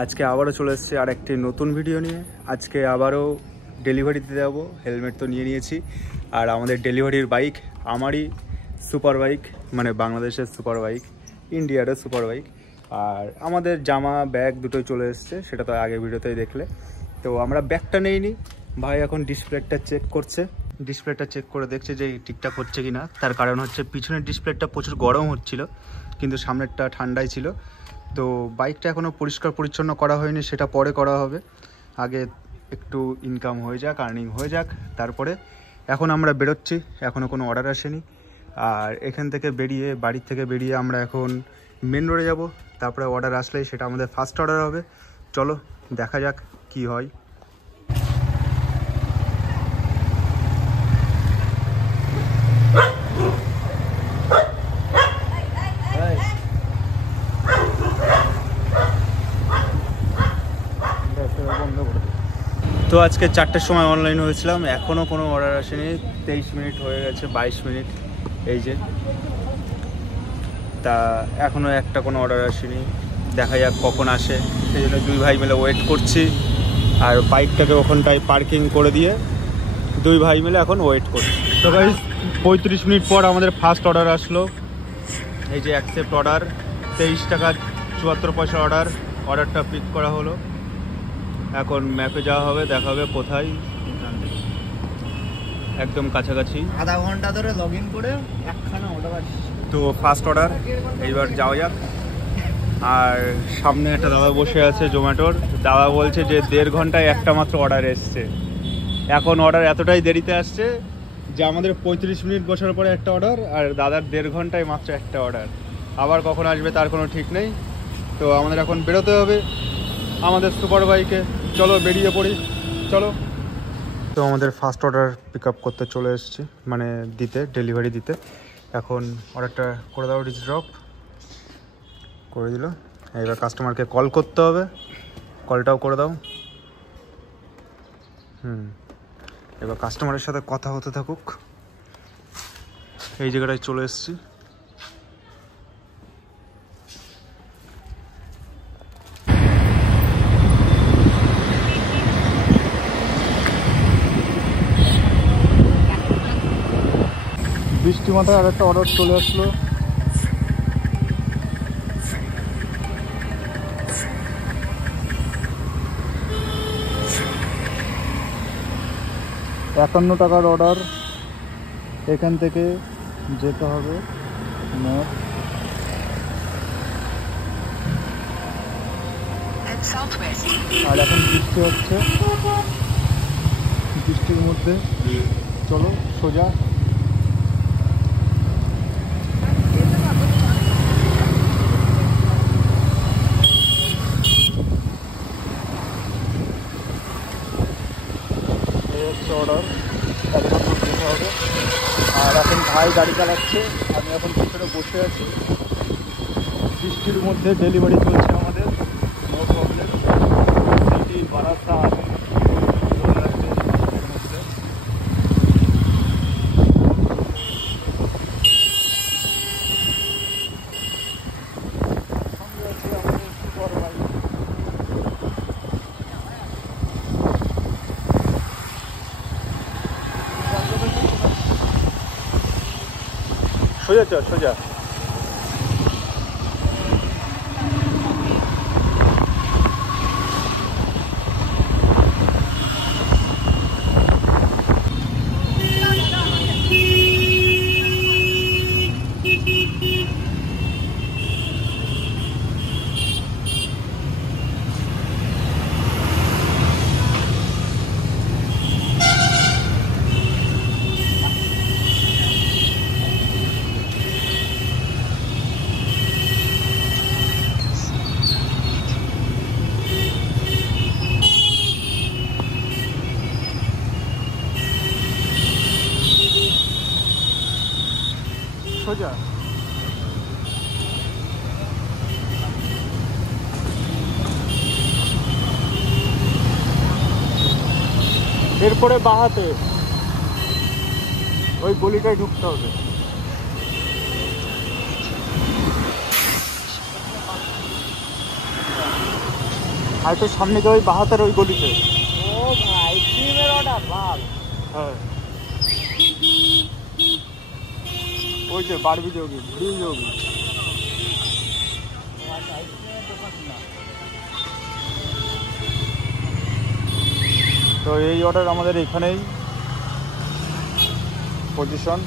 আজকে আবারও চলে এসেছে আর একটি নতুন ভিডিও নিয়ে। আজকে আবারও ডেলিভারি দিতে যাবো। হেলমেট তো নিয়ে নিয়েছি, আর আমাদের ডেলিভারির বাইক আমারই সুপার বাইক, মানে বাংলাদেশের সুপার বাইক, ইন্ডিয়ারও সুপার বাইক। আর আমাদের জামা ব্যাগ দুটোই চলে এসছে, সেটা তো আগের ভিডিওতেই দেখলে। তো আমরা ব্যাগটা নেইনি, ভাই এখন ডিসপ্লেটা চেক করছে। ডিসপ্লেটা চেক করে দেখছে যে ঠিকঠাক হচ্ছে কি না। তার কারণ হচ্ছে পিছনের ডিসপ্লেটা প্রচুর গরম হচ্ছিল, কিন্তু সামনেরটা ঠান্ডাই ছিল। তো বাইকটা এখনও পরিষ্কার পরিচ্ছন্ন করা হয়নি, সেটা পরে করা হবে। আগে একটু ইনকাম হয়ে যাক, আর্নিং হয়ে যাক, তারপরে। এখন আমরা বেরোচ্ছি, এখনও কোনো অর্ডার আসেনি। আর এখান থেকে বেরিয়ে, বাড়ির থেকে বেরিয়ে আমরা এখন মেন রোডে যাব। তারপরে অর্ডার আসলেই সেটা আমাদের ফার্স্ট অর্ডার হবে। চলো দেখা যাক কি হয়। তো আজকে 4টের সময় অনলাইন হয়েছিলাম, এখনও কোনো অর্ডার আসেনি। 23 মিনিট হয়ে গেছে, 22 মিনিট এই যে। তা এখনও একটা কোনো অর্ডার আসেনি, দেখা যাক কখন আসে। সেই জন্য দুই ভাই মিলে ওয়েট করছি। আর বাইকটাকে ওখানটায় পার্কিং করে দিয়ে দুই ভাই মিলে এখন ওয়েট করছি। তো গাইস 35 মিনিট পর আমাদের ফার্স্ট অর্ডার আসলো। এই যে অ্যাকসেপ্ট অর্ডার, 23 টাকা 74 পয়সা অর্ডার। অর্ডারটা পিক করা হলো। এখন ম্যাপে যাওয়া হবে, দেখা হবে কোথায়। একদম কাছাকাছি, আধা ঘন্টা ধরে লগ ইন করে একখানা অর্ডার আছে। তো ফার্স্ট অর্ডার এইবার যাওয়া যাক। আর সামনে একটা দাদা বসে আছে জোম্যাটোর। দাদা বলছে যে 1.5 ঘন্টায় একটা মাত্র অর্ডার এসছে। এখন অর্ডার এতটাই দেরিতে আসছে যে আমাদের 35 মিনিট বসার পরে একটা অর্ডার, আর দাদার 1.5 ঘন্টায় মাত্র একটা অর্ডার। আবার কখন আসবে তার কোনো ঠিক নেই। তো আমাদের এখন বেরোতে হবে আমাদের সুপার বাইকে। চলো বেরিয়ে পড়ি, চলো। তো আমাদের ফার্স্ট অর্ডার পিক আপ করতে চলে এসেছি, মানে দিতে, ডেলিভারি দিতে। এখন অর্ডারটা করে দাও, ড্রপ করে দিল। এবার কাস্টমারকে কল করতে হবে, কলটাও করে দাও। এবার কাস্টমারের সাথে কথা হতে থাকুক। এই জায়গাটায় চলে এসেছি। বৃষ্টি মাথায় আর একটা অর্ডার চলে আসলো। টাকার অর্ডার। এখান থেকে যেতে হবে মোট। আর এখন বৃষ্টি হচ্ছে, বৃষ্টির মধ্যে চলো সোজা। অর্ডার যেতে হবে। আর এখন ভাই গাড়ি চালাচ্ছে, আমি এখন পিছনে বসে আছি। বৃষ্টির মধ্যে ডেলিভারি চলছে আমাদের, নো প্রবলেম। সিটি বারাসাত সোজা চল, সোজা। সোজা। এরপরে বাহাতে ওই গলিটায় ঢুকতে হবে। আর একটু সামনে গিয়ে ওই বাহাতের ওই গলিতে। ও ভাই ক্রিমের অর্ডার ভাল। হ্যাঁ ওই যে বারবি যোগী গ্রিল যোগী। তো এই অর্ডার আমাদের এখানেই পজিশন।